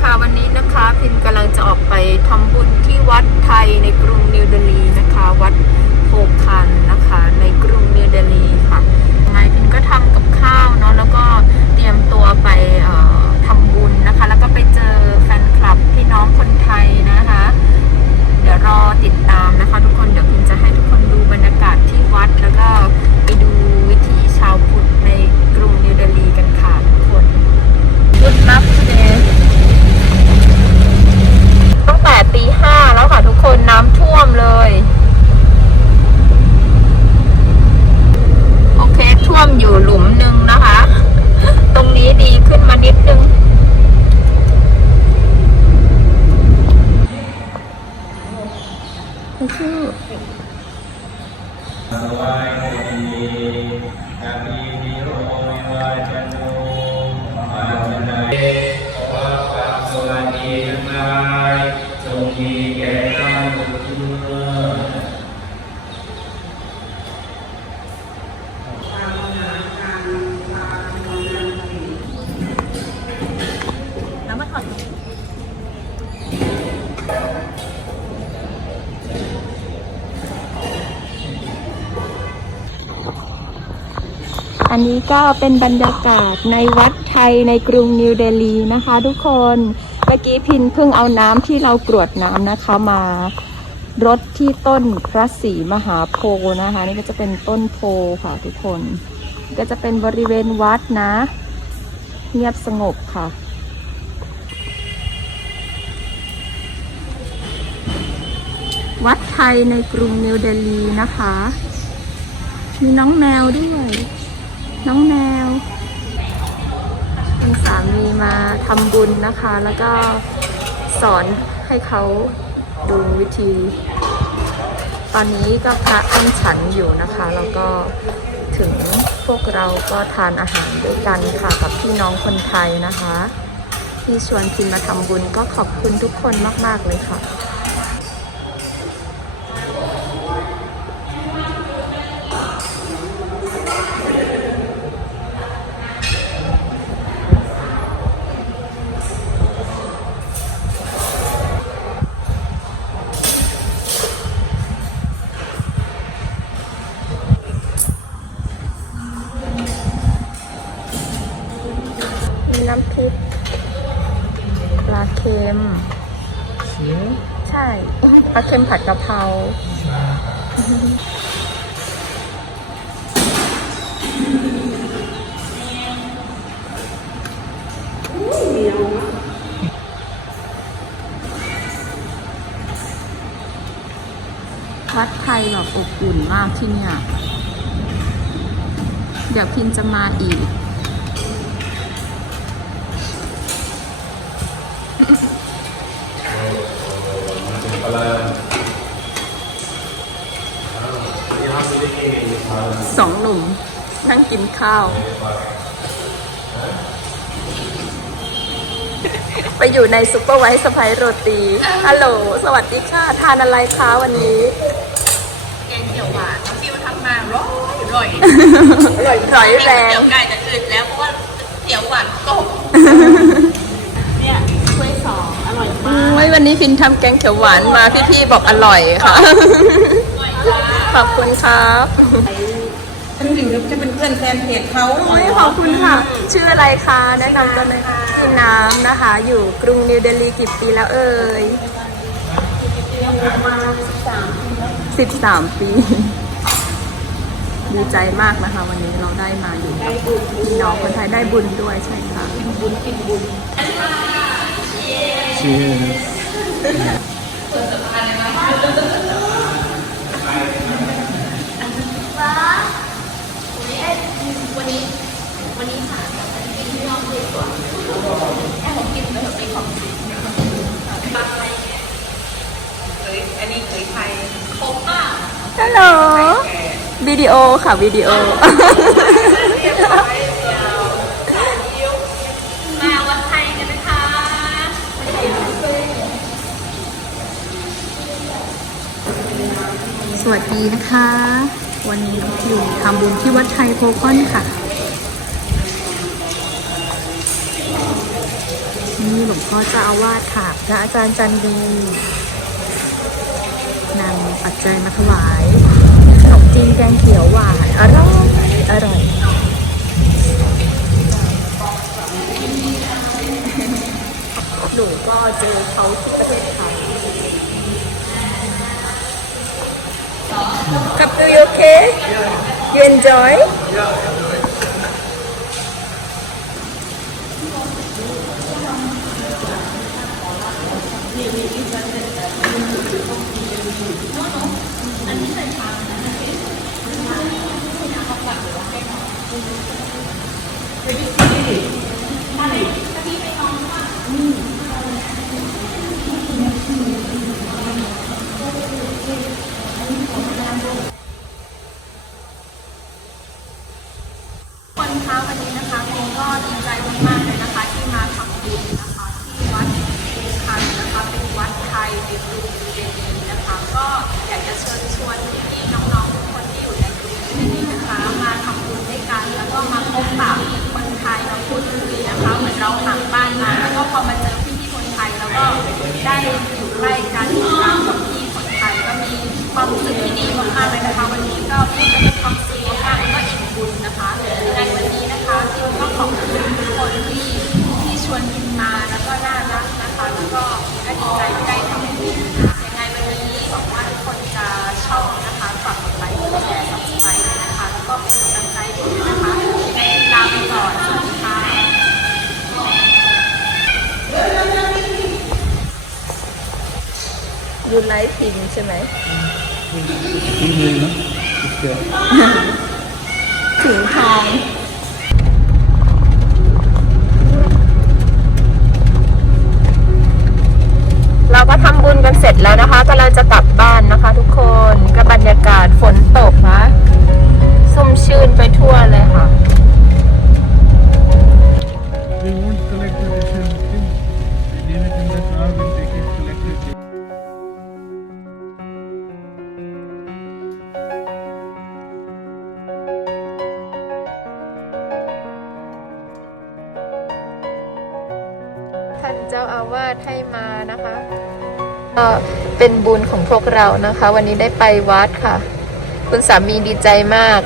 ค่ะวันนี้นะคะพินกำลังจะออกไปทำบุญที่วัดไทยในกรุงนิวเดลีนะคะ วัดโพคันนะคะ ในกรุงนิวเดลีค่ะไงพินก็ทำกับข้าวเนาะแล้วก็เตรียมตัวไปเอ่อ อันนี้ก็เป็นบรรยากาศในวัดไทยในกรุงนิวเดลีนะคะทุกคนเมื่อกี้พินเพิ่งเอาน้ำที่เรากรวดน้ำนะคะมารดที่ต้นพระศรีมหาโพธิ์นะคะ นี่ก็จะเป็นต้นโพธิ์ค่ะทุกคน ก็จะเป็นบริเวณวัดนะ เงียบสงบค่ะวัดไทยในกรุงนิวเดลีนะคะ มีน้องแมวด้วย น้องแมวคุณสามีมาทำบุญนะคะ แล้วก็สอนให้เขาดูวิธี ตอนนี้ก็พระท่านฉันอยู่นะคะ แล้วก็ถึงพวกเราก็ทานอาหารด้วยกันค่ะกับพี่น้องคนไทยนะคะ ที่ชวนพิมมาทำบุญก็ขอบคุณทุกคนมาก ๆ เลยค่ะ น้ำพริกปลาเค็ม ใช่ ปลาเค็มผัดกะเพราวัดไทยแบบอบอุ่นมากที่เนี่ย เดี๋ยวพินจะมาอีก ข้าว ไปอยู่ในซุปเปอร์ไวท์สไปซ์โรตี ฮัลโหล สวัสดีค่ะ ทานอะไรคะวันนี้ แกงเขียวหวานน้องฟิวทำมาร้อยร่อยร้อยแรงเขียวไก่จะอืดแล้วเพราะว่าเขียวหวานกบเนี่ยถ้วยสองอร่อยมากไม่วันนี้ฟินทำแกงเขียวหวานมาพี่ๆบอกอร่อยค่ะ ขอบคุณครับ ฉันถึงจะเป็นเพื่อนแฟนเพจเขาโอ้ยขอบคุณค่ะ ชื่ออะไรคะแนะนำกันเลยค่ะชื่อน้ำนะคะ อยู่กรุงนิวเดลีกี่ปีแล้วเอ่ยสิบสามปี ดีใจมากนะคะ วันนี้เราได้มาอยู่กับพี่น้องคนไทยได้บุญด้วยใช่ค่ะบุญกินบุญ วันนี้ค่ะกินที่น้องคือส่วนแอบผมกินแล้วแบเป็นของจริงไรเนี่ยเคยอันนี้เคยไทยครบป่ะฮัลโหลวิดีโอค่ะวิดีโอมาวัดไทยกันนะคะสวัสดีนะคะ วันนี้อยู่ทำบุญที่วัดไทยโพคอนค่ะ นี่หลวงพ่อเจ้าอาวาสค่ะพระอาจารย์จันดีนำปัจจัยมาถวายขนมจีนแกงเขียวหวานอร่อยอร่อยหนูก็เจอเขาที่ประเทศไทย Cup, are you okay? You enjoy? ๆคนคะ วันนี้นะคะเองก็ดีใจมากๆเลยนะคะ ที่มาทำบุญนะคะที่วัดเอคันนะคะเป็นวัดไทยในกรุงเทพนะคะ ก็อยากจะเชิญชวนพี่ๆน้องๆ You like pink ใช่ไหมถึงทองเราก็ทำบุญกันเสร็จแล้วนะคะกำลังจะกลับบ้านนะคะทุกคนก็บรรยากาศฝนตกนะานเจ้าอาวาสให้มานะคะก็เป็นบุญของพวกเรานะคะ วันนี้ได้ไปวัดค่ะ คุณสามีดีใจมาก